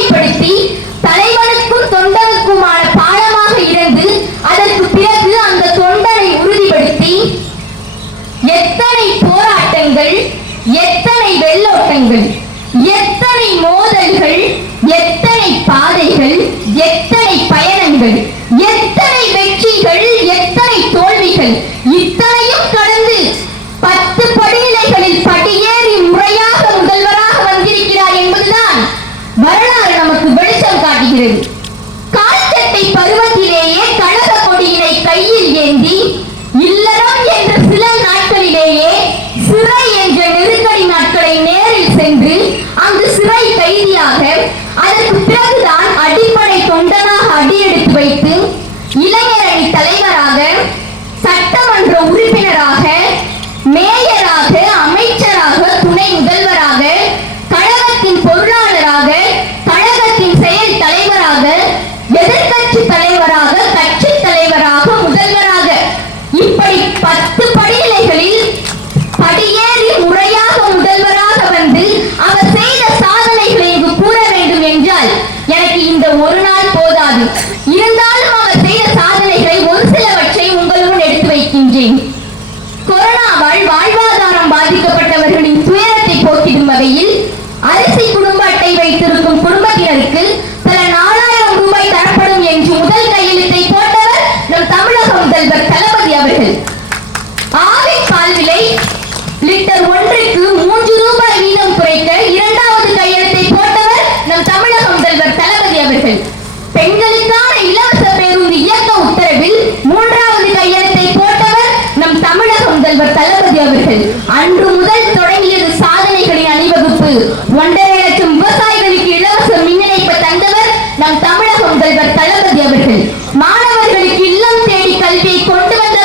ஒருமைப்படுத்தி தலைவனுக்கும் தொண்டனுக்குமான பாலமாக இருந்து அதற்கு பிறகு அந்த தொண்டனை உறுதிப்படுத்தி எத்தனை போராட்டங்கள் எத்தனை வெள்ளோட்டங்கள் எத்தனை மோதல்கள் எத்தனை பாதைகள் எத்தனை பயணங்கள் எத்தனை வெற்றிகள் எத்தனை தோல்விகள் இத்தனை கைதியாக அதற்கு பிறகுதான் அடிப்படை தொண்டனாக அடியெடுத்து வைத்து கொரோனாவால் வாழ்வாதாரம் பாதிக்கப்பட்டவர்களின் துயரத்தை போக்கிடும் வகையில் அரிசி குடும்ப அட்டை வைத்திருக்கும் குடும்பத்தினருக்கு பல நாலாயிரம் ரூபாய் தரப்படும் என்று முதல் கையெழுத்தை போட்டவர் நம் தமிழக முதல்வர் தளபதி அவர்கள். ஆவி பால் விலை லிட்டர் ஒன்றுக்கு மூன்று ரூபாய் வீதம் குறைக்க இரண்டாவது கையெழுத்தை போட்டவர் நம் தமிழக முதல்வர் தளபதி அவர்கள். பெண்கள் டாக்டர் தளபதி அவர்கள் அன்று முதல் தொடங்கியது சாதனைகளின் அணிவகுப்பு. ஒன்றரை லட்சம் விவசாயிகளுக்கு இலவச மின் இணைப்பு தந்தவர் நம் தமிழக முதல்வர் தளபதி அவர்கள். மாணவ